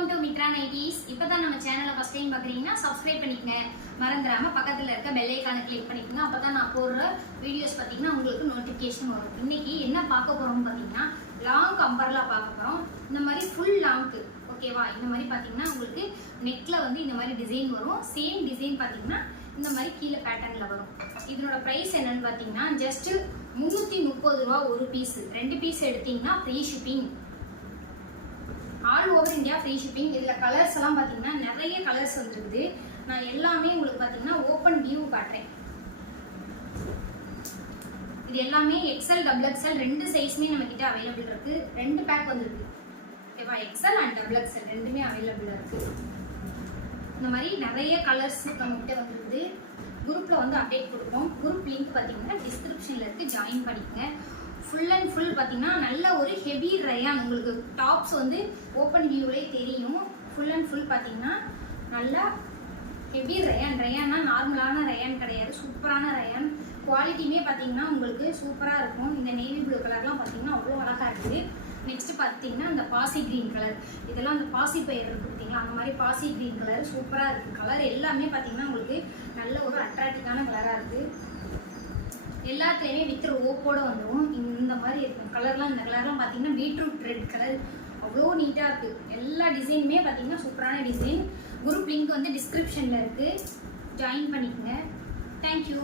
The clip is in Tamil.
Welcome to Mitra nighties. இப்பதான் நம்ம சேனலை ஃபர்ஸ்ட் டைம் பார்க்குறீங்கன்னா சப்ஸ்கிரைப் பண்ணிக்கங்க. மறந்துடாம பக்கத்தில் இருக்க பெல் ஐக்கானை கிளிக் பண்ணிக்கோங்க. அப்பதான் நான் போடுற வீடியோஸ் பார்த்தீங்கன்னா உங்களுக்கு நோட்டிஃபிகேஷன் வரும். இன்னைக்கு என்ன பார்க்க போறோம்னு பார்த்தீங்கன்னா லாங் அம்பர்லா பார்க்க போறோம். இந்த மாதிரி ஃபுல் லாங்க்கு ஓகேவா. இந்த மாதிரி பார்த்தீங்கன்னா உங்களுக்கு நெக்ல வந்து இந்த மாதிரி டிசைன் வரும். சேம் டிசைன் பார்த்தீங்கன்னா இந்த மாதிரி கீழே பேட்டர்ன்ல வரும். இதனோட ப்ரைஸ் என்னன்னு பார்த்தீங்கன்னா ஜஸ்ட் 330 ரூபா ஒரு பீஸ். 2 பீஸ் எடுத்தீங்கன்னா free shipping. All over India free shipping. இதில் கலர்ஸ் எல்லாம் பார்த்தீங்கன்னா நிறைய கலர்ஸ் வந்துருக்குது. நான் எல்லாமே உங்களுக்கு பார்த்தீங்கன்னா ஓப்பன் வியூ காட்டுறேன். இது எல்லாமே எக்ஸ்எல் டபுள் எக்ஸ்எல் 2 சைஸுமே நம்ம கிட்ட அவைலபிள் இருக்கு. 2 பேக் வந்துருக்கு ஓகேவா. எக்ஸ்எல் அண்ட் டபுள் எக்ஸ்எல் ரெண்டுமே அவைலபிள் இருக்கு. இந்த மாதிரி நிறைய கலர்ஸ் நம்ம கிட்ட வந்துருக்குது. குரூப்பில் வந்து அப்டேட் கொடுப்போம். குரூப் லிங்க் பார்த்தீங்கன்னா டிஸ்கிரிப்ஷனில் இருக்குது, ஜாயின் பண்ணிக்கங்க. ஃபுல் அண்ட் ஃபுல் பார்த்தீங்கன்னா நல்ல ஒரு ஹெவி ரயான். உங்களுக்கு டாப்ஸ் வந்து ஓப்பன் வியூவிலே தெரியும். ஃபுல் அண்ட் ஃபுல் பார்த்தீங்கன்னா நல்லா ஹெவி ரயான். ரயான்னா நார்மலான ரயான் கிடையாது, சூப்பரான ரயான். குவாலிட்டியுமே பார்த்தீங்கன்னா உங்களுக்கு சூப்பராக இருக்கும். இந்த நேவி ப்ளூ கலர்லாம் பார்த்தீங்கன்னா அவ்வளோ அழகாக இருக்குது. நெக்ஸ்ட் பார்த்தீங்கன்னா இந்த பாசி கிரீன் கலர், இதெல்லாம் அந்த பாசி பயிர் இருக்குது பார்த்தீங்களா, அந்த மாதிரி பாசி கிரீன் கலர் சூப்பராக இருக்குது. கலர் எல்லாமே பார்த்தீங்கன்னா உங்களுக்கு நல்ல ஒரு அட்ராக்டிவான கலராக இருக்குது. எல்லாத்துலேயுமே வித் ரோப்போட வந்துடும். இந்த மாதிரி இருக்கும் கலர்லாம். இந்த கலர்லாம் பார்த்தீங்கன்னா பீட்ரூட் ரெட் கலர் அவ்வளோ நீட்டாக இருக்குது. எல்லா டிசைனுமே பார்த்தீங்கன்னா சூப்பரான டிசைன். குரூப் லிங்க் வந்து டிஸ்கிரிப்ஷனில் இருக்குது, ஜாயின் பண்ணிக்கோங்க. தேங்க்யூ.